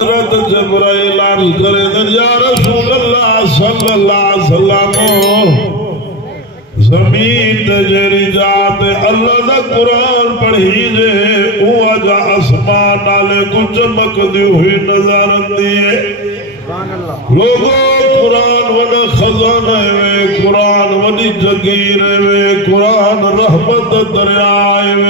حضرت جبرائیل عرض کرے دن یا رسول اللہ صلی اللہ علیہ وسلم زمین تجری جاتے اللہ دا قرآن پڑھی جے اوہ جا اسمان آلے کو چمک دی ہوئی نظر دیئے لوگوں قرآن وڈا خزانہ ہے قرآن وڈی جگیر ہے قرآن رحمت دریائے ہے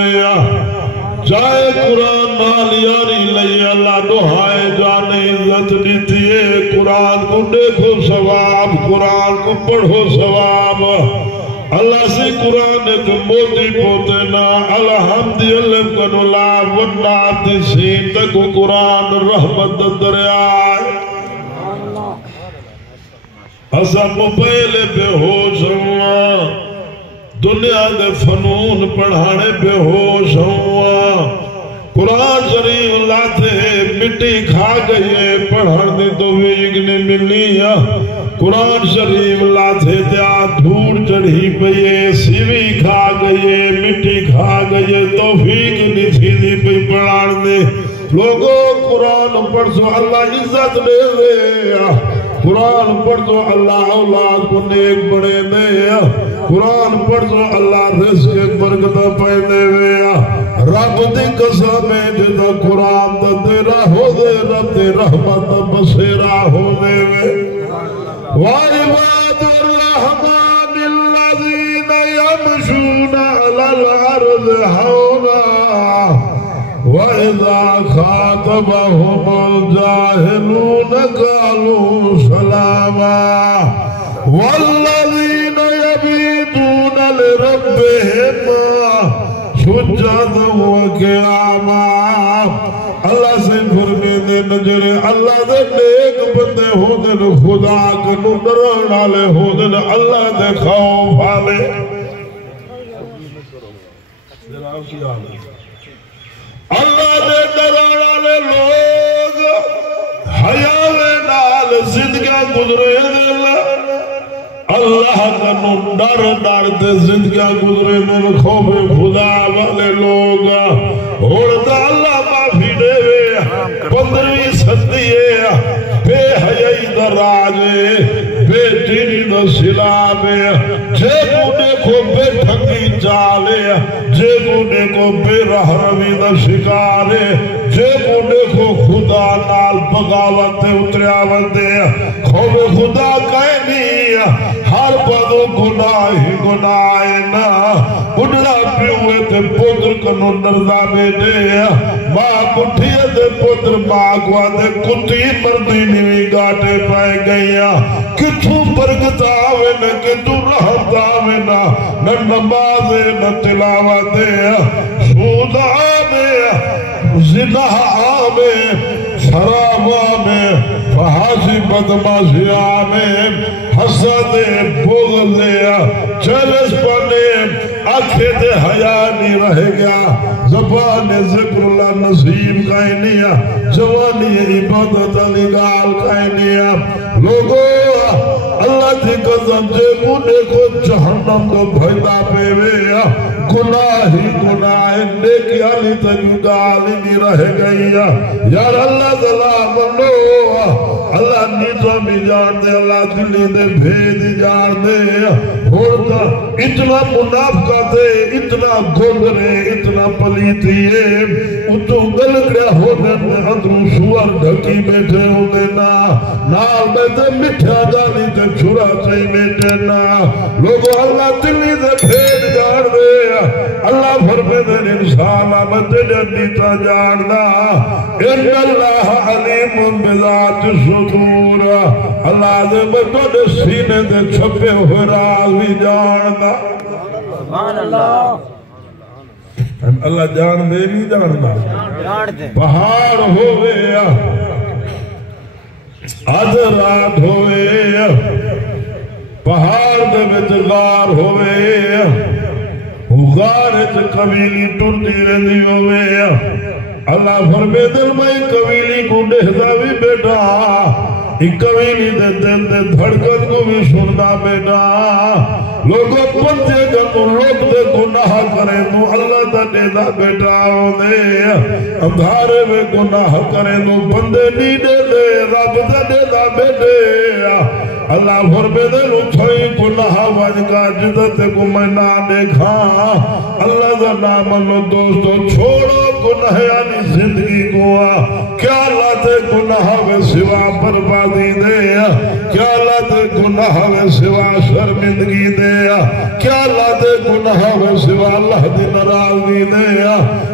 چاہے قرآن نال یاری لئی اللہ دعائے جانے عزت دیتی ہے قرآن کو دیکھو ثواب قرآن کو پڑھو ثواب اللہ سے قرآن جو موتی پوتے نا الحمدللہ کنو لا وناتی سین تک قرآن رحمت دریائے اسا موبائل بے ہوش ہوا دنیا دے فنون پڑھانے بے ہوش ہوا قرآن شریف لاتے مٹی کھا گئے پڑھن دی تو ویگنے ملی قرآن شریف لاتے تیا دھوڑ چڑھی پئیے سیوی کھا گئے مٹی کھا گئے توفیق نہیں تھی دی پئی پڑھان دے لوگوں قرآن پڑھ سو اللہ عزت دے دے قرآن پڑھ دو اللہ اولاد کو نیک بڑے دے قرآن پڑھ دو اللہ رزق برکت پیدے وے رب دی قسم ہے جدا قرآن دا تیرا ہو دے رب دی رحمت بصیرہ ہو دے وے وَعِبَادُ الرَّحْمَنِ الَّذِينَ يَمْشُونَ عَلَى الْأَرْضِ هَوْنًا وَإِذَا خَاطَبَهُمُ الْجَاهِلُونَ قَالُوا سَلَامًا وَالَّذِينَ يَبِيتُونَ لِرَبِّهِمْ سُجَّدًا وَقِيَامًا اللہ سے فرمی دے نجرے اللہ دے نیک بندے ہو دن خدا کنو ڈرن آلے ہو دن اللہ دے خوف آلے اللہ دے ڈرن آلے لوگ حیاوے نال زندگیاں گزرے دل اللہ کنو ڈر ڈر دے زندگیاں گزرے دل خوف خدا والے لوگ ہوڑتا اللہ معافی دے پندرویں صدی بے حیائی در راجے بے دینی در سلامے جے بونے کو بے ٹھنگی چالے جے بونے کو بے رحمی در شکارے جے بونے کو خدا نال بغاوت اتریاوت خوب خدا کہے نہیں ہر پدو گناہی گناہینا بڑھا پیوے تے پودر کنو نردا بیٹے ماں پٹھئے تے پودر ماں کو آدھے کتی مردی نیوی گاٹے پائے گئیا کتھو برکت آوے نہ کتھو رحمت آوے نہ نمازے نہ تلاوتے سود آوے زنہ آوے شراب آوے فحاشی بدماشی آوے حسد بغض چلس پانے آنکھیں دے حیاء نہیں رہ گیا زبان ذکر اللہ نصیب کہیں نہیں جوانی عبادت نگال کہیں نہیں لوگوں اللہ تھی قسم جے بونے کو جہنم کو بھیدا پہ وے گناہی گناہ نیکی علی تک گالی نہیں رہ گئی یار اللہ ظلام منو اللہ نیچا بھی جان دے اللہ دلی دے بھید جان دے ہوتا اتنا منافقہ دے اتنا گھنگرے اتنا پلیتی ہے اتو گلکڑیا ہونے میں اندرو سوار ڈھکی بیٹھے ہونے نا نال بیٹھے مٹھا جانی تے چھڑا چاہی بیٹھے نا لوگو اللہ دلی دے بھید جان دے اللہ فرمے دے انسان آمد جنیتا جان دا ان اللہ علیم بذات صدور اللہ دے بڑھو دے سینے دے چھپے ہوئے راز بھی جان دا اللہ جان دے نہیں جان دا پہاڑ ہوئے آج رات ہوئے پہاڑ دے بچ غار ہوئے غار چ قبیلی ٹردی رہی ہوئے اللہ فرمے دل میں قبیلی کو ڈہدا بھی بیٹا ایک قبیلی دے دل دے دھڑکن کو بھی سننا بیٹا لوگوں بندے گنو لوگ دے گناہ کریں تو اللہ دا دیدہ بیٹا ہونے اندھارے میں گناہ کریں تو بندے نیڈے دے رب دا دیدہ بیٹے اللہ فرمیدے لکھائی گناہ وجگا جدت کو میں نہ دیکھا اللہ دا نامنو دوستو چھوڑو گناہ یعنی زندگی کو کیا اللہ تے گناہ میں سوا بربادی دے کیا اللہ تے گناہ میں سوا شرمندگی دے کیا اللہ تے گناہ میں سوا اللہ دی ناراضگی دے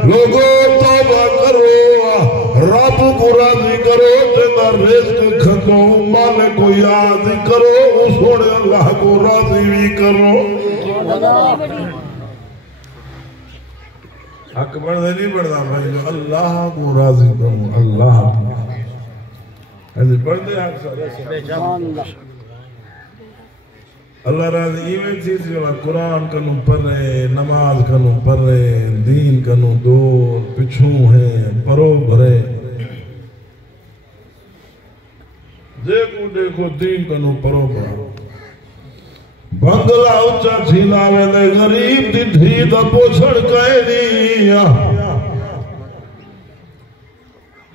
لوگوں توبہ کرو رب کو راضی کرو جنا رزق کھدو مالک کو یاد کرو سوڑے اللہ کو راضی بھی کرو حق بڑھنے نہیں بڑھنا بھائی اللہ کو راضی کرو اللہ ایسے بڑھنے حق سارے اللہ راضی ایویں چیز قرآن کنو پڑھ رہے نماز کنو پڑھ رہے دین کنو دور پچھوں ہیں پرو بھرے دیکھو دیکھو دین کنو پرو بھرے بنگلہ اچھا چھینا میں دے غریب دی دھی دا پوچھڑ کہے دیا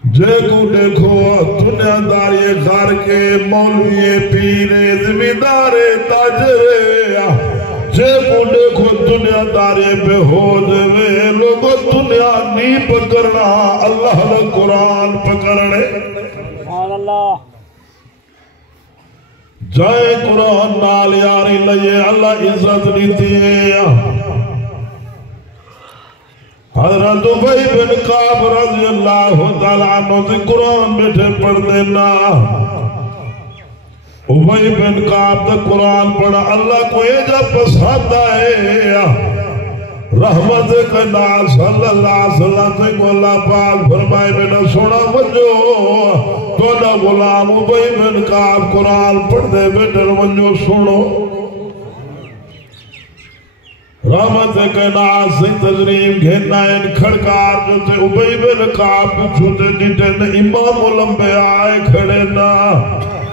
دیکھو دیکھو دنیا داری گھر کے مولوی پیرے زمیندارے تاجرے دیکھو دیکھو دنیا داری بے ہو دے لوگوں دنیا نہیں پکڑنا اللہ نے قرآن پکڑنے سبحان اللہ جائے قرآن نال یاری لئے اللہ عزت دیتی ہے حضرت ابی بن کعب رضی اللہ تعالیٰ عنہ سے قرآن بیٹھے پڑھ دینا ابی بن کعب سے قرآن پڑھا اللہ کو یہ جب پسند آئے رحمت کے نال صلی اللہ علیہ وسلم سے کو اللہ پاک فرمائے میں سونا وجو تو نہ غلام ابی بن کعب قرآن پڑھ دے بیٹھے وجو سنو رحمت کے نال سے تجریم گھننا ان کھڑکار جو تے ابی بن کعب چھوٹے ڈیٹے امام الانبیاء آئے کھڑے نا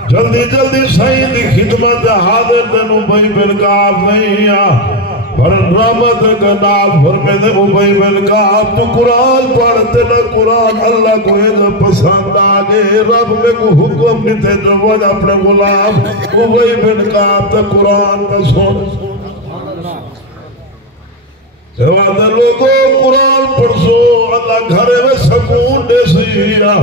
جلدی جلدی صحیح دی خدمت حاضر دن ابی بن کعب نہیں پر رحمت کا نام فرمیدے ابی بن کعب تو قرآن پڑھتے نہ قرآن اللہ کو ایک پسند آگے رب میں کو حکم نہیں تھے جو وہ اپنے غلام ابی بن کعب تو قرآن پسند جوادہ لوگوں قرآن پڑھسو اللہ گھرے میں سکون دے سیا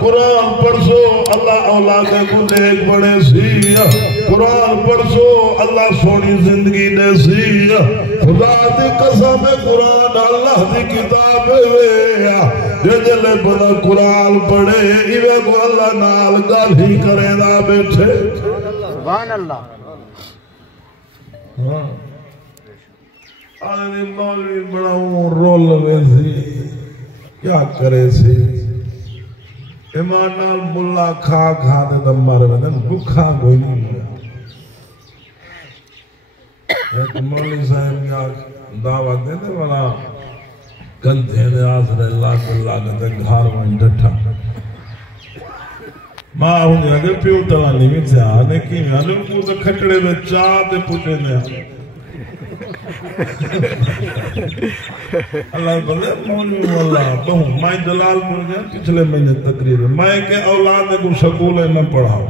قرآن پڑھسو اللہ اولاد کو نیک بڑے سیا قرآن پڑھسو اللہ سونی زندگی دے سیا خدا دی قسم قرآن اللہ دی کتاب ہے جلے بڑا قرآن پڑھے ایوے کو اللہ نال گالی کرے نہ بیٹھے سبحان اللہ آدمی مولوی بڑا رول ویسی کیا کرے سی ایمان نال ملا کھا کھا دے دم مارے میں بکھا کوئی نہیں ہے ایک مولوی صاحب کیا دعوت دے دے والا کندھے دے آسر اللہ کو اللہ دے گھار میں ڈٹھا ماں ہوں گے اگر پیو تلا نہیں سے آنے کی میں آنے کو تو کھٹڑے میں چاہ دے پوچھے دے اللہ بلے مولوی واللہ بہوں میں جلال پور گیا پچھلے مہینے تقریر میں کہ اولاد کو سکولے میں پڑھاؤں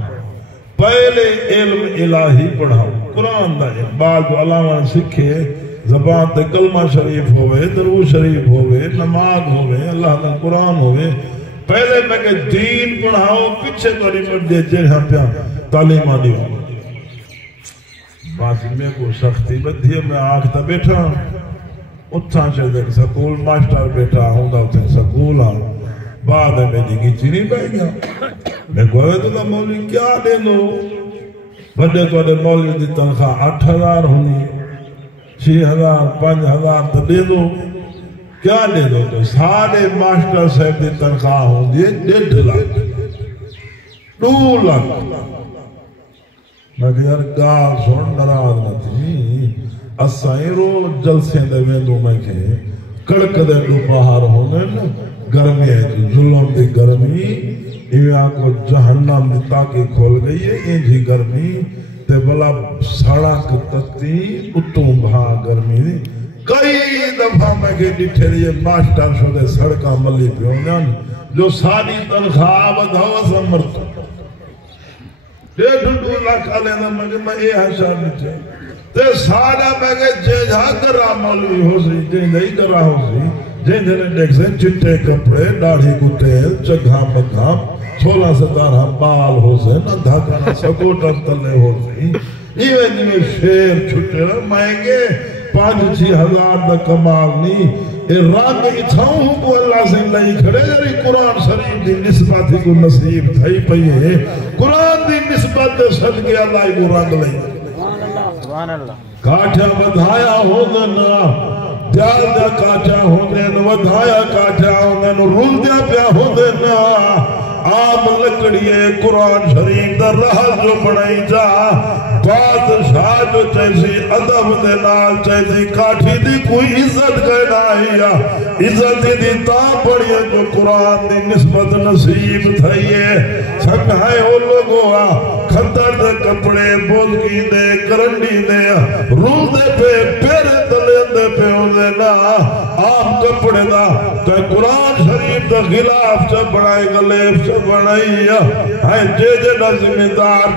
پہلے علم الہی پڑھاؤں قرآن دا بعد جو علامہ سکھے زبان تے کلمہ شریف ہوئے درود شریف ہوئے نماز ہوئے اللہ دا قرآن ہوئے پہلے میں کہ دین پڑھاؤں پچھے توڑی مردے جہاں پہ تعلیم آنی ہوں باسی میں کو سختی بدھی میں آگتا بیٹھا اتھا چاہتے سکول ماسٹر بیٹھا ہوں دا اتھے سکول آؤں بعد میں دیکھی چینی بھائی گیا میں کہا تو دا مولی کیا دے دو بڑے تو دے مولی دی تنخواہ 8,000 ہونی 6,000 5,000 تو دے دو کیا دے دو تو سارے ماسٹر صاحب دی تنخواہ ہوں دی 1.5 لاکھ 2 لاکھ میں کہ یار گال سن نراز نہ تھی اسائیں روز جلسے دے ویندو میں کہ کڑک دے دو باہر ہونے گرمی ہے جو ظلم دی گرمی ایویا کو جہنم دی تاکی کھول گئی ہے این جی گرمی تے بلا سڑک تتی اتوں بھا گرمی دی کئی دفعہ میں کہ ڈٹھے دیئے ماسٹر شدے سڑکا ملی پیونیاں جو ساری تنخواہ بدھاوا سمرتا ڈھو لاکھ آلے میں اے حشار نیچے تے سارا میں کہ جہاں کرا مولوی ہو سی جہاں نہیں کرا ہو سی جہاں دیکھ سے چٹے کپڑے ڈاڑھی کو تیل چگھا مگھا 16-17 بال ہو سے نہ دھاکا نہ سکوٹر تلے ہو سی یہ شیر چھٹے مائنگے 5-6 ہزار دا کمال نہیں اے رنگ اتھاؤں کو اللہ سے نہیں کھڑے جاری قرآن شریف دی نسبت ہی کو نصیب تھائی پئی ہے قرآن دی نسبت دے صدقے اللہ ہی کو رنگ لئی کاٹھا بدھایا ہو دینا دیال دیا کاٹھا ہو دینا ودھایا کاٹھا ہو دینا رول دیا پیا ہو دینا آم لکڑیے قرآن شریف در رہا جو بڑھائی جا بادشاہ جو چیزی عدب دے نال چیزی کاٹھی دی کوئی عزت کہنا ہی عزت دی تا پڑھئے جو قرآن دی نسبت نصیب تھائیے سکھائے ہو لوگوں کھندر دے کپڑے بولگی دے کرنڈی دے رول دے پہ پیرے دلین دے پہ ہو دینا آم کپڑے دا تو قرآن شریف دا خلاف سے بڑھائی گلیف سے بڑھائی ہے جے دا ذمہ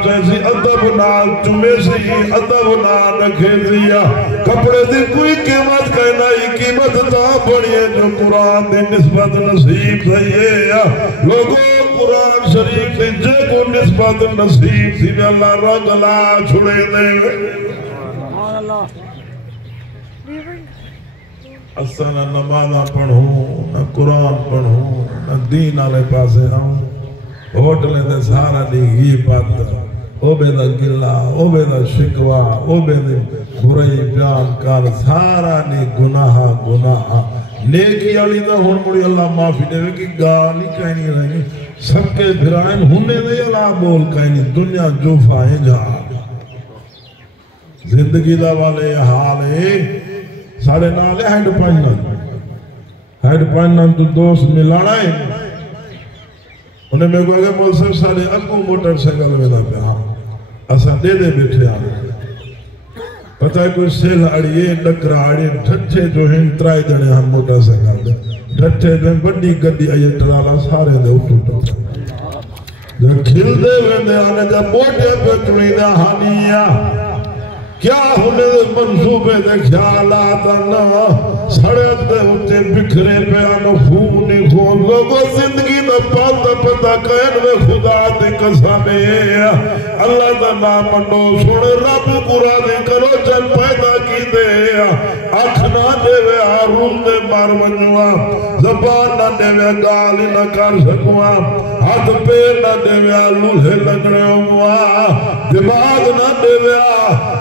چیزی عدب نال چمے سی عدب نال رکھے دیا کپڑے دی کوئی قیمت کہنا ہی قیمت تا بڑھئے جو قرآن دی نسبت نصیب تھائیے لوگوں قرآن شریف سے جے کو نسبت نصیب تھی اللہ رنگ لا چھڑے دے اسا نہ نمازہ پڑھوں نہ قرآن پڑھوں نہ دین آلے پاسے آؤں ہوٹلیں دے سارا دی غیبت او بے دا گلہ او بے دا شکوہ او بے دا برائی بیان کار سارا دی گناہ نیکی علی دا ہون مڑی اللہ معافی دے کہ گالی کہنی رہنی سب کے بھرائن ہونے دے اللہ بول کہنی دنیا جو فائیں جا زندگی دا والے حالے سارے نالے ہیڈ پائنن تو دوست ملانا ہے انہیں میں کہا کہ مول صاحب سارے اگو موٹر سینگل میں نہ پہ ہاں اسا دے بیٹھے آنے پتہ ہے کوئی سیل اڑیے ڈکرہ اڑیے ڈھٹھے جو ہیں ترائی جنے ہم موٹر سینگل دے ڈھٹھے جو ہیں بڑی گڑی آئیے ٹرالا سارے دے اٹھو جب کھل دے ویندے آنے جب موٹے پہ چڑی دے ہانیاں کیا ہونے دے منصوبے دے خیالات آنا سڑک دے ہوتے بکھرے پہ آنا خونی خون لوگوں زندگی دا پاتا پتا کہن میں خدا دے قسمے اللہ دا نام منو سوڑے رب قرآن دے کرو چل پیدا کی دے آنکھ نہ دے وے آرون دے مار منوا زبان نہ دے وے گالی نہ کر سکوا ہاتھ پیر نہ دے وے لوہے لگنے ہوا دماغ نہ دے وے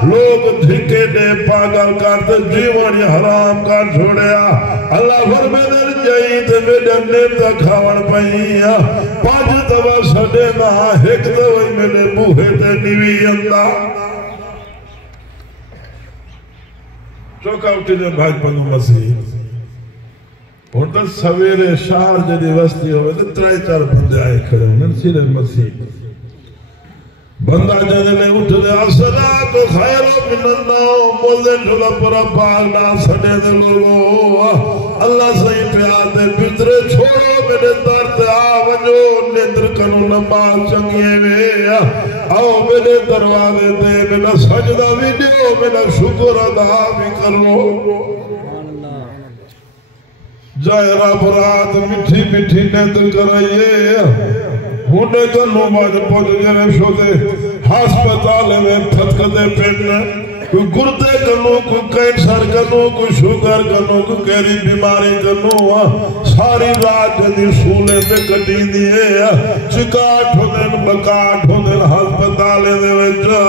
لوگ دھکے دے پاگل کرتے جیوانی حرام کر چھوڑیا اللہ فرمے در جائیت میں جننے تک کھاون پہیا پانچ دوا سڑے نہ ایک دوائی میں نے بوہے تے نیوی اندہ چوکا اٹھے دے بھائی پنو مسیح اور تا سویرے شہر جدی وستی ہوئے تے 3-4 بندے آئے کھڑے ہیں سیرے مسیح بندہ جانے میں اٹھ دے الصلاۃ خیر من النوم مولن جھلا پرا پاگنا سڑے دے لوگو اللہ صحیح پیار دے پترے چھوڑو میرے درد آوجو نیدر کنو نماز چنگیے میں آؤ میرے دروازے دے میرا سجدہ ویڈیو میرا شکر ادا بھی کرو جائے رب رات مٹھی مٹھی نیدر کرائیے ہونے کنو باج پوچھ جنے شوتے ہسپتال میں پھتک دے پھرنے کوئی گردے کنو کوئی کینسر کنو کوئی شوگر کنو کوئی کیری بیماری کنو ساری رات جنی سولے پہ کٹی دیئے چکاٹ ہو دن بکاٹ ہو دن ہسپتال دے وجہ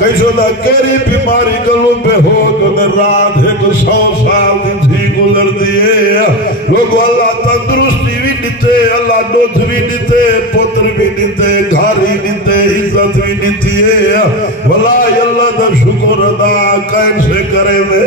کئی شدہ کیری بیماری کنو پہ ہو تو دن رات 100 سال دن تھی گزر دیئے لوگو اللہ تندرستی بھی دیتے اللہ دوت بھی دیتے پتر بھی دیتے گھاری دیتے عزت بھی دیتے واللہ اللہ دا شکر ادا قائم سے کرے دے